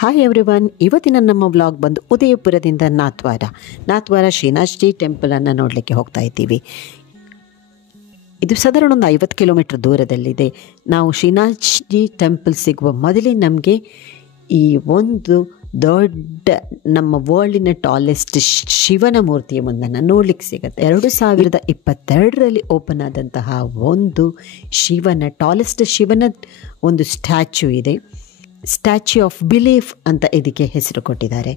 Hi everyone, ಇವತ್ತಿನ ನಮ್ಮ vlog ಬಂದು ಉದಯಪುರದಿಂದ ನಾಥ್ವಾರ ಶ್ರೀನಾಥ್ಜಿ ಟೆಂಪಲನ್ನು ನೋಡಲಿಕ್ಕೆ ಹೋಗ್ತಾ ಇದ್ದೀವಿ. ಇದು ಸಾಧಾರಣ ಒಂದು 50 ಕಿಲೋಮೀಟರ್ ದೂರದಲ್ಲಿದೆ. ನಾವು ಶ್ರೀನಾಥ್ಜಿ ಟೆಂಪಲ್ ಸಿಗುವ ಮೊದಲೇ ನಮಗೆ ಈ ಒಂದು ದೊಡ್ಡ ನಮ್ಮ ವರ್ಲ್ಡಿನ ಟಾಲೆಸ್ಟ್ ಶಿವನ ಮೂರ್ತಿಯ ಒಂದನ್ನು ನೋಡಲಿಕ್ಕೆ ಸಿಗುತ್ತೆ. 2022ರಲ್ಲಿ ಓಪನ್ ಆದಂತಹ ಒಂದು ಟಾಲೆಸ್ಟ್ ಶಿವನ ಒಂದು ಸ್ಟ್ಯಾಚ್ಯೂ ಇದೆ. ಸ್ಟ್ಯಾಚ್ಯೂ ಆಫ್ ಬಿಲೀಫ್ ಅಂತ ಇದಕ್ಕೆ ಹೆಸರು ಕೊಟ್ಟಿದ್ದಾರೆ.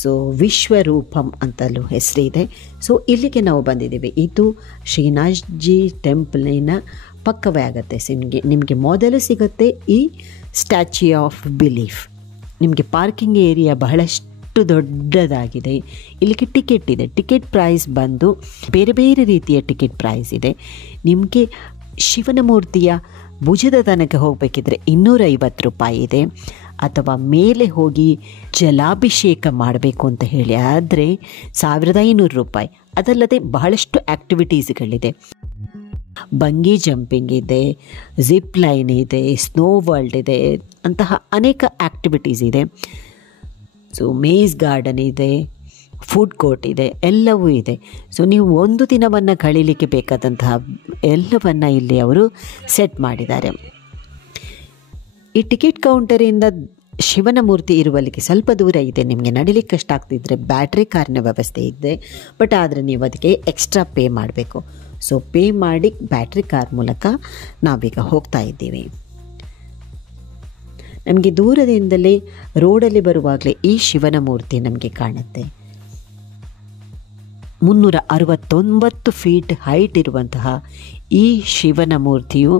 ಸೊ ವಿಶ್ವರೂಪಂ ಅಂತಲೂ ಹೆಸರಿದೆ. ಸೊ ಇಲ್ಲಿಗೆ ನಾವು ಬಂದಿದ್ದೀವಿ. ಇದು ಶ್ರೀನಾಥ್ಜಿ ಟೆಂಪಲಿನ ಪಕ್ಕವೇ ಆಗುತ್ತೆ. ನಿಮಗೆ ಮೊದಲು ಸಿಗುತ್ತೆ ಈ ಸ್ಟ್ಯಾಚ್ಯೂ ಆಫ್ ಬಿಲೀಫ್. ನಿಮಗೆ ಪಾರ್ಕಿಂಗ್ ಏರಿಯಾ ಬಹಳಷ್ಟು ದೊಡ್ಡದಾಗಿದೆ. ಇಲ್ಲಿಗೆ ಟಿಕೆಟ್ ಇದೆ. ಟಿಕೆಟ್ ಪ್ರೈಸ್ ಬಂದು ಬೇರೆ ಬೇರೆ ರೀತಿಯ ಟಿಕೆಟ್ ಪ್ರೈಸ್ ಇದೆ. ನಿಮಗೆ ಶಿವನ ಮೂರ್ತಿಯ ಭುಜದ ತನಕ ಹೋಗಬೇಕಿದ್ರೆ 250 ರೂಪಾಯಿ ಇದೆ. ಅಥವಾ ಮೇಲೆ ಹೋಗಿ ಜಲಾಭಿಷೇಕ ಮಾಡಬೇಕು ಅಂತ ಹೇಳಿ ಆದರೆ 1500 ರೂಪಾಯಿ. ಅದಲ್ಲದೆ ಬಹಳಷ್ಟು ಆ್ಯಕ್ಟಿವಿಟೀಸ್ಗಳಿದೆ. ಬಂಗಿ ಜಂಪಿಂಗ್ ಇದೆ, ಜಿಪ್ ಲೈನ್ ಇದೆ, ಸ್ನೋ ವರ್ಲ್ಡ್ ಇದೆ, ಅಂತಹ ಅನೇಕ ಆ್ಯಕ್ಟಿವಿಟೀಸ್ ಇದೆ. ಸೊ ಮೇಜ್ ಗಾರ್ಡನ್ ಇದೆ, ಫುಡ್ ಕೋರ್ಟ್ ಇದೆ, ಎಲ್ಲವೂ ಇದೆ. ಸೊ ನೀವು ಒಂದು ದಿನವನ್ನು ಕಳೀಲಿಕ್ಕೆ ಬೇಕಾದಂತಹ ಎಲ್ಲವನ್ನು ಇಲ್ಲಿ ಅವರು ಸೆಟ್ ಮಾಡಿದ್ದಾರೆ. ಈ ಟಿಕೆಟ್ ಕೌಂಟರಿಂದ ಶಿವನ ಮೂರ್ತಿ ಇರುವಲ್ಲಿಗೆ ಸ್ವಲ್ಪ ದೂರ ಇದೆ. ನಿಮಗೆ ನಡಿಲಿಕ್ಕೆ ಕಷ್ಟ ಆಗ್ತಿದ್ರೆ ಬ್ಯಾಟ್ರಿ ಕಾರ್ನ ವ್ಯವಸ್ಥೆ ಇದೆ. ಬಟ್ ಆದರೆ ನೀವು ಅದಕ್ಕೆ ಎಕ್ಸ್ಟ್ರಾ ಪೇ ಮಾಡಬೇಕು. ಸೊ ಪೇ ಮಾಡಿ ಬ್ಯಾಟ್ರಿ ಕಾರ್ ಮೂಲಕ ನಾವೀಗ ಹೋಗ್ತಾ ಇದ್ದೀವಿ. ನಮಗೆ ದೂರದಿಂದಲೇ ರೋಡಲ್ಲಿ ಬರುವಾಗಲೇ ಈ ಶಿವನ ಮೂರ್ತಿ ನಮಗೆ ಕಾಣುತ್ತೆ. 369 ಫೀಟ್ ಹೈಟ್ ಇರುವಂತಹ ಈ ಶಿವನ ಮೂರ್ತಿಯು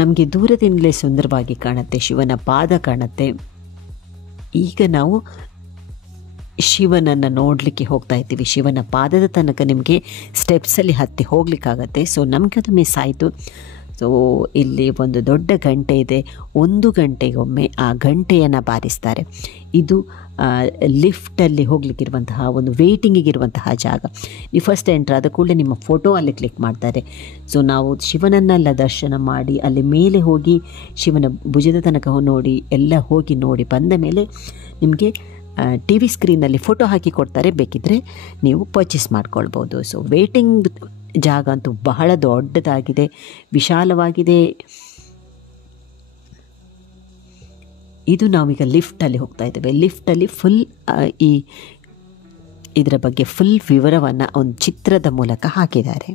ನಮಗೆ ದೂರದಿಂದಲೇ ಸುಂದರವಾಗಿ ಕಾಣುತ್ತೆ. ಶಿವನ ಪಾದ ಕಾಣುತ್ತೆ. ಈಗ ನಾವು ಶಿವನನ್ನು ನೋಡಲಿಕ್ಕೆ ಹೋಗ್ತಾ ಇದ್ದೀವಿ. ಶಿವನ ಪಾದದ ತನಕ ನಿಮಗೆ ಸ್ಟೆಪ್ಸಲ್ಲಿ ಹತ್ತಿ ಹೋಗ್ಲಿಕ್ಕಾಗತ್ತೆ. ಸೊ ನಮಗೆ ಅದು ಮಿಸ್ ಆಯಿತು. ಸೊ ಇಲ್ಲಿ ಒಂದು ದೊಡ್ಡ ಗಂಟೆ ಇದೆ. 1 ಗಂಟೆಗೊಮ್ಮೆ ಆ ಗಂಟೆಯನ್ನು ಬಾರಿಸ್ತಾರೆ. ಇದು ಲಿಫ್ಟಲ್ಲಿ ಹೋಗ್ಲಿಕ್ಕಿರುವಂತಹ ಒಂದು ವೇಟಿಂಗಿಗಿರುವಂತಹ ಜಾಗ. ನೀವು ಫಸ್ಟ್ ಎಂಟ್ರ್ ಆದ ಕೂಡಲೇ ನಿಮ್ಮ ಫೋಟೋ ಅಲ್ಲಿ ಕ್ಲಿಕ್ ಮಾಡ್ತಾರೆ. ಸೊ ನಾವು ಶಿವನನ್ನೆಲ್ಲ ದರ್ಶನ ಮಾಡಿ ಅಲ್ಲಿ ಮೇಲೆ ಹೋಗಿ ಶಿವನ ಭುಜದ ತನಕ ಎಲ್ಲ ಹೋಗಿ ನೋಡಿ ಬಂದ ಮೇಲೆ ನಿಮಗೆ ಟಿ ವಿ ಸ್ಕ್ರೀನಲ್ಲಿ ಫೋಟೋ ಹಾಕಿ ಕೊಡ್ತಾರೆ. ಬೇಕಿದ್ದರೆ ನೀವು ಪರ್ಚೇಸ್ ಮಾಡ್ಕೊಳ್ಬೋದು. ಸೊ ವೇಟಿಂಗ್ ಜಾಗ ಅಂತೂ ಬಹಳ ದೊಡ್ಡದಾಗಿದೆ, ವಿಶಾಲವಾಗಿದೆ. ಇದು ನಾವೀಗ ಲಿಫ್ಟಲ್ಲಿ ಹೋಗ್ತಾ ಇದ್ದೇವೆ. ಲಿಫ್ಟಲ್ಲಿ ಫುಲ್ ಇದರ ಬಗ್ಗೆ ಫುಲ್ ವಿವರವನ್ನು ಒಂದು ಚಿತ್ರದ ಮೂಲಕ ಹಾಕಿದ್ದಾರೆ.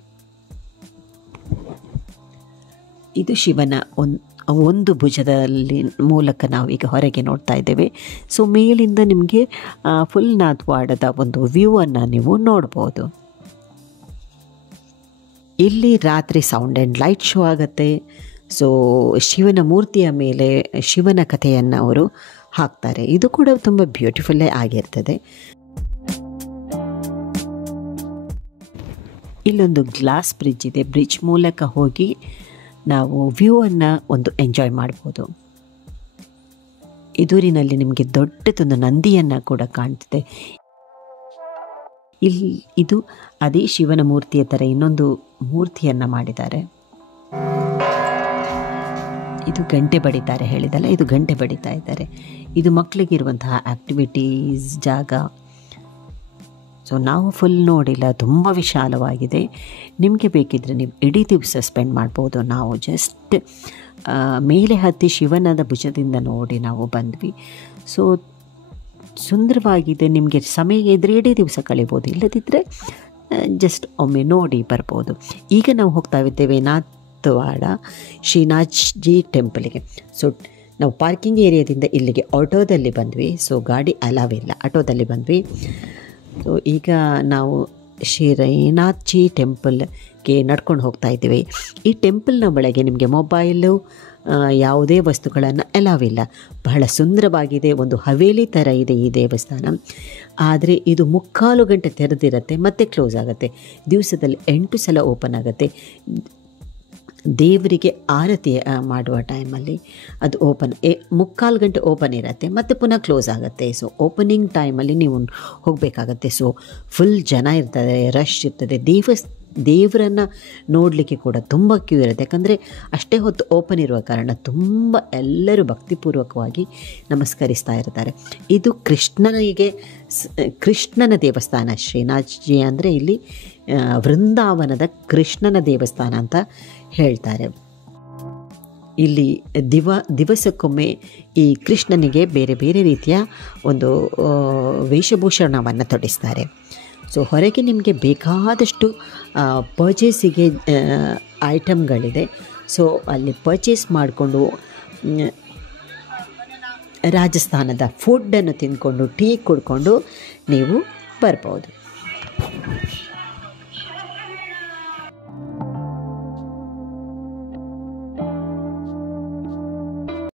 ಇದು ಶಿವನ ಒಂದು ಭುಜದಲ್ಲಿ ಮೂಲಕ ನಾವೀಗ ಹೊರಗೆ ನೋಡ್ತಾ ಇದ್ದೇವೆ. ಸೊ ಮೇಲಿಂದ ನಿಮಗೆ ಫುಲ್ ನಾಥ್ವಾಡದ ಒಂದು ವ್ಯೂವನ್ನು ನೀವು ನೋಡ್ಬೋದು. ಇಲ್ಲಿ ರಾತ್ರಿ ಸೌಂಡ್ ಆ್ಯಂಡ್ ಲೈಟ್ ಶೋ ಆಗುತ್ತೆ. ಸೊ ಶಿವನ ಮೂರ್ತಿಯ ಮೇಲೆ ಶಿವನ ಕಥೆಯನ್ನು ಅವರು ಹಾಕ್ತಾರೆ. ಇದು ಕೂಡ ತುಂಬ ಬ್ಯೂಟಿಫುಲ್ಲೇ ಆಗಿರ್ತದೆ. ಇಲ್ಲೊಂದು ಗ್ಲಾಸ್ ಬ್ರಿಡ್ಜ್ ಇದೆ. ಬ್ರಿಡ್ಜ್ ಮೂಲಕ ಹೋಗಿ ನಾವು ವ್ಯೂವನ್ನು ಒಂದು ಎಂಜಾಯ್ ಮಾಡ್ಬೋದು. ಎದುರಿನಲ್ಲಿ ನಿಮಗೆ ದೊಡ್ಡದೊಂದು ನಂದಿಯನ್ನು ಕೂಡ ಕಾಣ್ತಿದೆ. ಇದು ಅದೇ ಶಿವನ ಮೂರ್ತಿಯ ಥರ ಇನ್ನೊಂದು ಮೂರ್ತಿಯನ್ನು ಮಾಡಿದ್ದಾರೆ. ಇದು ಗಂಟೆ ಬಡಿತಾರೆ ಹೇಳಿದಲ್ಲ, ಇದು ಗಂಟೆ ಬಡಿತಾ ಇದ್ದಾರೆ. ಇದು ಮಕ್ಕಳಿಗಿರುವಂತಹ ಆ್ಯಕ್ಟಿವಿಟೀಸ್ ಜಾಗ. ಸೊ ನಾವು ಫುಲ್ ನೋಡಿಲ್ಲ, ತುಂಬ ವಿಶಾಲವಾಗಿದೆ. ನಿಮಗೆ ಬೇಕಿದ್ದರೆ ನೀವು ಇಡೀ ದಿವಸ ಸ್ಪೆಂಡ್ ಮಾಡ್ಬೋದು. ನಾವು ಜಸ್ಟ್ ಮೇಲೆ ಹತ್ತಿ ಶಿವನದ ಭುಜದಿಂದ ನೋಡಿ ನಾವು ಬಂದ್ವಿ. ಸೊ ಸುಂದರವಾಗಿದೆ. ನಿಮಗೆ ಸಮಯ ಇದ್ದರೆ ಇಡೀ ದಿವಸ ಕಳಿಬೋದು, ಇಲ್ಲದಿದ್ದರೆ ಜಸ್ಟ್ ಒಮ್ಮೆ ನೋಡಿ ಬರ್ಬೋದು. ಈಗ ನಾವು ಹೋಗ್ತಾ ಇದ್ದೇವೆ ನಾಥ್ವಾಡ ಶ್ರೀನಾಥ್ಜಿ ಟೆಂಪಲಿಗೆ. ಸೊ ನಾವು ಪಾರ್ಕಿಂಗ್ ಏರಿಯಾದಿಂದ ಇಲ್ಲಿಗೆ ಆಟೋದಲ್ಲಿ ಬಂದ್ವಿ. ಸೊ ಗಾಡಿ ಅಲಾವ್ ಇಲ್ಲ, ಆಟೋದಲ್ಲಿ ಬಂದ್ವಿ. ಸೊ ಈಗ ನಾವು ಶ್ರೀನಾಥ್ಜಿ ಟೆಂಪಲ್ಗೆ ನಡ್ಕೊಂಡು ಹೋಗ್ತಾ ಇದ್ದೀವಿ. ಈ ಟೆಂಪಲ್ನ ಒಳಗೆ ನಿಮಗೆ ಮೊಬೈಲು ಯಾವುದೇ ವಸ್ತುಗಳನ್ನು ಅಲಾವ್ ಇಲ್ಲ. ಬಹಳ ಸುಂದರವಾಗಿದೆ. ಒಂದು ಹವೇಲಿ ಥರ ಇದೆ ಈ ದೇವಸ್ಥಾನ. ಆದರೆ ಇದು 3/4 ಗಂಟೆ ತೆರೆದಿರುತ್ತೆ, ಮತ್ತೆ ಕ್ಲೋಸ್ ಆಗುತ್ತೆ. ದಿವಸದಲ್ಲಿ 8 ಸಲ ಓಪನ್ ಆಗುತ್ತೆ. ದೇವರಿಗೆ ಆರತಿ ಮಾಡುವ ಟೈಮಲ್ಲಿ ಅದು ಓಪನ್ 3/4 ಗಂಟೆ ಓಪನ್ ಇರುತ್ತೆ, ಮತ್ತು ಪುನಃ ಕ್ಲೋಸ್ ಆಗುತ್ತೆ. ಸೊ ಓಪನಿಂಗ್ ಟೈಮಲ್ಲಿ ನೀವು ಹೋಗಬೇಕಾಗತ್ತೆ. ಸೊ ಫುಲ್ ಜನ ಇರ್ತದೆ, ರಶ್ ಇರ್ತದೆ. ದೇವರನ್ನು ನೋಡಲಿಕ್ಕೆ ಕೂಡ ತುಂಬ ಕ್ಯೂ ಇರುತ್ತೆ. ಯಾಕಂದರೆ ಅಷ್ಟೇ ಹೊತ್ತು ಓಪನ್ ಇರುವ ಕಾರಣ ತುಂಬ ಎಲ್ಲರೂ ಭಕ್ತಿಪೂರ್ವಕವಾಗಿ ನಮಸ್ಕರಿಸ್ತಾ ಇರ್ತಾರೆ. ಇದು ಕೃಷ್ಣನ ದೇವಸ್ಥಾನ. ಶ್ರೀನಾಥ್ಜಿ ಅಂದರೆ ಇಲ್ಲಿ ವೃಂದಾವನದ ಕೃಷ್ಣನ ದೇವಸ್ಥಾನ ಅಂತ ಹೇಳ್ತಾರೆ. ಇಲ್ಲಿ ದಿವಸಕ್ಕೊಮ್ಮೆ ಈ ಕೃಷ್ಣನಿಗೆ ಬೇರೆ ಬೇರೆ ರೀತಿಯ ಒಂದು ವೇಷಭೂಷಣವನ್ನು ತೊಡಿಸ್ತಾರೆ. ಸೊ ಹೊರಗೆ ನಿಮಗೆ ಬೇಕಾದಷ್ಟು ಪರ್ಚೇಸಿಗೆ ಐಟಮ್ಗಳಿದೆ. ಸೊ ಅಲ್ಲಿ ಪರ್ಚೇಸ್ ಮಾಡಿಕೊಂಡು ರಾಜಸ್ಥಾನದ ಫುಡ್ಡನ್ನು ತಿಂದ್ಕೊಂಡು ಟೀ ಕುಡ್ಕೊಂಡು ನೀವು ಬರ್ಬೋದು.